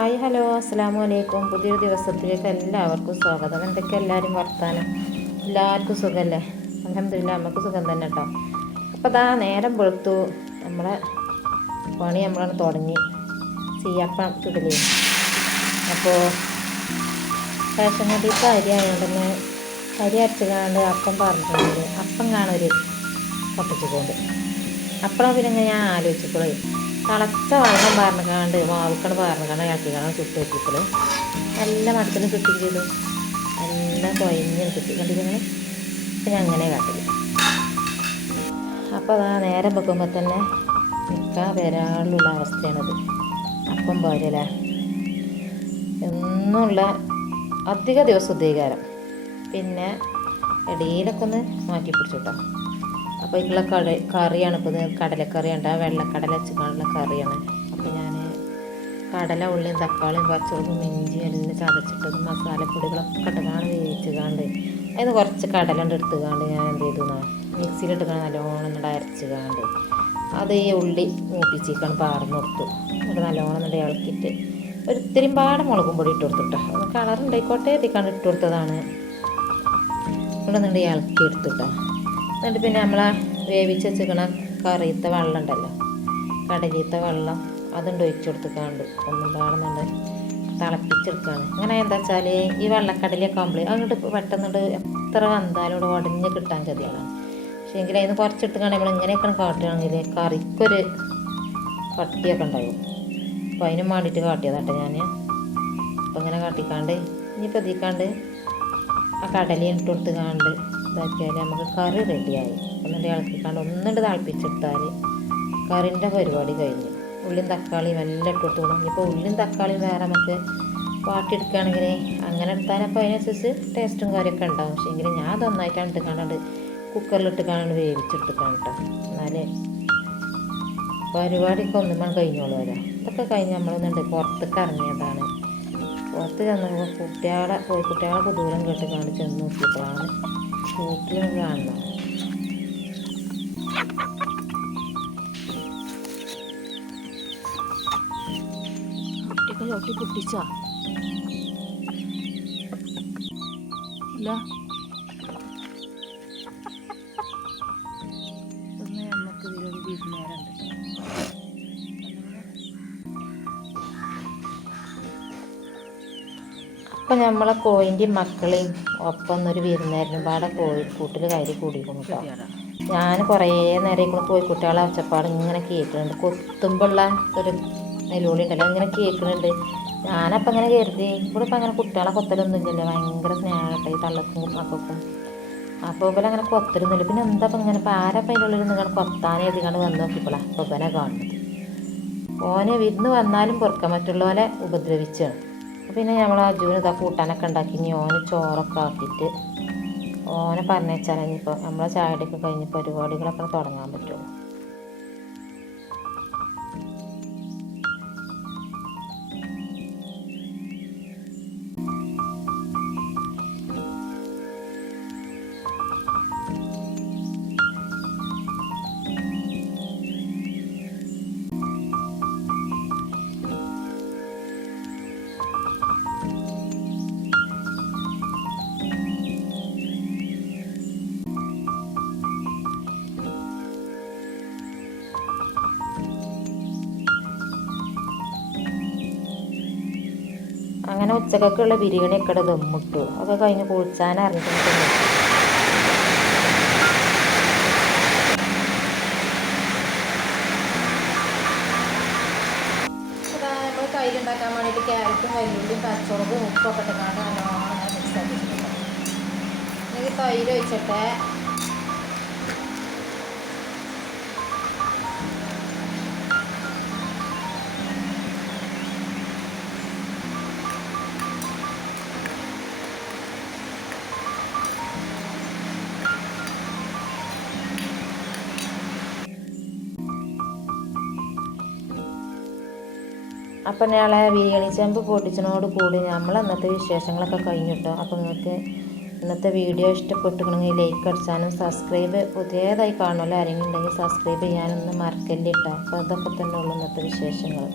Hi hello അസ്സലാമു അലൈക്കും. പുതിയൊരു ദിവസത്തിലേക്ക് എല്ലാവർക്കും സ്വാഗതം. എന്തൊക്കെ എല്ലാവരും വർത്താനം? എല്ലാവർക്കും സുഖമല്ലേ? അൽഹംദുലില്ലാ നമുക്ക് സുഖം തന്നെ കേട്ടോ. അപ്പോൾ അതാ നേരം വെളുത്തു, നമ്മളെ പണി നമ്മളാണ് തുടങ്ങി. ചീയപ്പം ചുടലേ. അപ്പോൾ റേഷൻ കടീത്തെ അരി ആയതുകൊണ്ട് തന്നെ അരി അരച്ചുകാണ്ട് അപ്പം പറഞ്ഞിട്ടുണ്ട്. അപ്പം കാണൊരു പൊട്ടിച്ചുകൊണ്ട് അപ്പോഴാണ് പിന്നെ ഞാൻ ആലോചിച്ചപ്പോഴേ തിളച്ച വെള്ളം പാർന്നിക്കാണ്ട് മാവിക്കണ് പാർന്നിക്കാണ്ട് ഇളക്കിക്കാണ്ട് ചുട്ട് വെച്ചിപ്പോൾ നല്ല മട്ടത്തിൽ കിട്ടുകയും ചെയ്തു. നല്ല കൊയഞ്ഞ് കിട്ടി കണ്ടിങ്ങനെ. അപ്പം ഞാൻ അങ്ങനെ കാട്ടില്ല. അപ്പോൾ അതാ നേരം വെക്കുമ്പോൾ തന്നെ നിൽക്കാൻ വരാനുള്ള അവസ്ഥയാണത്. അപ്പം പോരല്ലേ എന്നുള്ള അധിക ദിവസം ഉദ്ദേശിക്കാരം പിന്നെ ഇടയിലൊക്കെ ഒന്ന് മാറ്റി പിടിച്ചുട്ടോ. അപ്പോൾ ഇതിലുള്ള കറിയാണ് ഇപ്പോൾ ഇത്. കടലക്കറിയുണ്ട്, ആ വെള്ളക്കടല വെച്ചിട്ടുള്ള കറിയാണ്. അപ്പോൾ ഞാൻ കടല ഉള്ളിയും തക്കാളിയും പച്ചമുളകും ഇഞ്ചിയും എല്ലാം ചതച്ചിട്ടത് മസാലപ്പൊടികളൊക്കെ ഇട്ടുകാണ്ട് വേവിച്ചുകാണ്ട് അതിന് കുറച്ച് കടലുണ്ട് എടുത്തുകാണ്ട് ഞാൻ എന്ത് ചെയ്തു മിക്സിയിലിട്ടുകാണ്ട് നല്ലോണം എന്നിട്ട് അരച്ചുകാണ്ട് അത് ഈ ഉള്ളി മൂപ്പിച്ചിക്കാണ് പാർന്ന് കൊടുത്തു. എന്നിട്ട് നല്ലോണം എന്നിട്ട് ഇളക്കിയിട്ട് ഒരിത്തിരി പാടെ മുളകും പൊടി ഇട്ട് കൊടുത്തിട്ടോ. ഒന്ന് കളറുണ്ടായിക്കോട്ടെ എത്തിക്കാണ്ട് ഇട്ട് കൊടുത്തതാണ്. ഇവിടെ നിന്നിട്ട് ഇളക്കി എടുത്തിട്ടോ. എന്നിട്ട് പിന്നെ നമ്മളെ വേവിച്ച് വെച്ചിരിക്കണ കറിയത്തെ വെള്ളം ഉണ്ടല്ലോ, കടലത്തെ വെള്ളം അതുകൊണ്ട് ഒഴിച്ചു കൊടുത്തിക്കാണ്ട് ഒന്നും പാടുന്നുണ്ട് തിളപ്പിച്ചെടുക്കുകയാണ്. അങ്ങനെ എന്താ വെച്ചാൽ ഈ വെള്ളക്കടലയൊക്കെ ആകുമ്പോൾ അങ്ങോട്ട് പെട്ടെന്നിട്ട് എത്ര വന്നാലും ഇവിടെ ഉടഞ്ഞ് കിട്ടാൻ ഗതിയാണ്. പക്ഷേ എങ്കിൽ അതിന് കുറച്ചിട്ടുകാണ്ട് നമ്മൾ ഇങ്ങനെയൊക്കെ കാട്ടുകയാണെങ്കിൽ കറിക്കൊരു കട്ടിയൊക്കെ ഉണ്ടാവും. അപ്പോൾ അതിനും വേണ്ടിയിട്ട് കാട്ടിയതാട്ടെ ഞാൻ. അപ്പോൾ ഇങ്ങനെ കാട്ടിക്കാണ്ട് ഇനിയിപ്പോൾ എത്തിക്കാണ്ട് ആ കടലയും ഇട്ട് കൊടുത്തുകാണ്ട് ഇതാക്കിയാൽ നമുക്ക് കറി റെഡിയായി. എന്നിട്ട് ഇളക്കിക്കാണ്ട് ഒന്നിട്ട് തിളപ്പിച്ചെടുത്താൽ കറിൻ്റെ പരിപാടി കഴിഞ്ഞു. ഉള്ളിയും തക്കാളിയും എല്ലാം ഇട്ട് കൊടുത്തു. ഇനിയിപ്പോൾ ഉള്ളിയും തക്കാളിയും വേറെ നമുക്ക് വാട്ടിയെടുക്കുകയാണെങ്കിൽ അങ്ങനെ എടുത്താൽ അപ്പോൾ അതിനനുസരിച്ച് ടേസ്റ്റും കാര്യമൊക്കെ ഉണ്ടാവും. പക്ഷേ എങ്കിൽ ഞാൻ അതൊന്നായിട്ടാണ് ഇട്ടുകാണ്ട് കുക്കറിലിട്ട് കാണാണ്ട് വേവിച്ചെടുത്തിട്ടാണ് കേട്ടോ. എന്നാലേ പരിപാടിയൊക്കെ ഒന്നുമാണ് കഴിഞ്ഞോളുമല്ലോ. ഇതൊക്കെ കഴിഞ്ഞ് നമ്മളൊന്നുണ്ട് പുറത്തേക്ക് ഇറങ്ങിയതാണ്. പുറത്ത് ചെന്നപ്പോൾ കോഴിക്കുട്ടികളെ ദൂരം കേട്ട് കാണി ചെന്ന് നോക്കിയപ്പോഴാണ് വീട്ടിൽ കാണുന്നത്. കുട്ടിയൊക്കെ ചോട്ടി പൊട്ടിച്ചാ ഇല്ല. ഒന്ന് നമുക്ക് ഇതിലൊരു വിരുന്നേരമുണ്ട്. അപ്പം നമ്മളെ കോഴിൻ്റെയും മക്കളെയും ഒപ്പം ഒന്നൊരു വിരുന്നായിരുന്നു. പാടെ കോഴിക്കൂട്ടിൽ കയറി കൂടിക്കുന്നു കേട്ടോ. ഞാൻ കുറേ നേരം ഇപ്പോൾ കോഴിക്കുട്ടികളെ ഒച്ചപ്പാട് ഇങ്ങനെ കേൾക്കുന്നുണ്ട്. കൊത്തുമ്പോഴുള്ള ഒരു നെല്ലുള്ളി ഉണ്ടല്ലോ ഇങ്ങനെ കേൾക്കുന്നുണ്ട്. ഞാനപ്പം അങ്ങനെ കരുതി ഇവിടെ ഇപ്പം അങ്ങനെ കുട്ടികളെ കൊത്തലൊന്നും ഇല്ലല്ലോ, ഭയങ്കര സ്നേഹം കേട്ടോ ഈ തള്ളക്കും മക്കൾക്കും. അപ്പോൾ ഇവരെ അങ്ങനെ കൊത്തലൊന്നുമില്ല. പിന്നെ എന്താ ഇപ്പം ഇങ്ങനെ ഇപ്പം ആരപ്പം അതിൻ്റെ ഉള്ളിൽ നിങ്ങൾ കൊത്താനെ എഴുതിക്കാണ്ട് വന്ന് നോക്കിയപ്പോഴാണ് അപ്പോൾ ഇവനെ കാണുന്നത്. ഓനെ വിരുന്ന് വന്നാലും പൊറുക്കാൻ മറ്റുള്ളവരെ ഉപദ്രവിച്ചാണ്. പിന്നെ നമ്മൾ അജുവിന് ഇതാ കൂട്ടാനൊക്കെ ഉണ്ടാക്കി. ഇനി ഓന് ചോറൊക്കെ ആക്കിയിട്ട് ഓനെ പറഞ്ഞേച്ചാൽ ഇനിയിപ്പോൾ നമ്മളെ ചായയുടെയൊക്കെ കഴിഞ്ഞ് പരിപാടികളൊക്കെ തുടങ്ങാൻ പറ്റുള്ളൂ. അങ്ങനെ ഉച്ചക്കൊക്കെയുള്ള ബിരിയാണിയൊക്കെ ഇവിടെ ദമ്മിട്ടു. അതൊക്കെ കഴിഞ്ഞ് കുളിച്ചാനറിഞ്ഞിട്ട് നമ്മൾ കയ്യിലുണ്ടാക്കാൻ വേണ്ടിയിട്ട് ക്യാരറ്റും വെല്ലുള്ളിയും പച്ചമുളകും ഉപ്പൊക്കെ ഇട്ടുകൊണ്ട് നല്ലോണം മിക്സ് ആക്കി വെച്ചിട്ടുണ്ട്. എനിക്ക് തൈര് ഒഴിച്ചിട്ട് അപ്പം ഞങ്ങളെ ബിരിയാണി ചെമ്പ് പൊട്ടിച്ചതിനോട് കൂടി നമ്മൾ ഇന്നത്തെ വിശേഷങ്ങളൊക്കെ കഴിഞ്ഞിട്ടോ. അപ്പോൾ നിങ്ങൾക്ക് ഇന്നത്തെ വീഡിയോ ഇഷ്ടപ്പെട്ടിട്ടുണ്ടെങ്കിൽ ലൈക്ക് അടിച്ചാനും സബ്സ്ക്രൈബ് പുതിയതായി കാണുമല്ലോ ആരെങ്കിലും ഉണ്ടെങ്കിൽ സബ്സ്ക്രൈബ് ചെയ്യാനൊന്നും മറക്കല്ലിട്ടോ. അപ്പോൾ അതൊക്കെ തന്നെ ഉള്ളൂ ഇന്നത്തെ വിശേഷങ്ങൾ.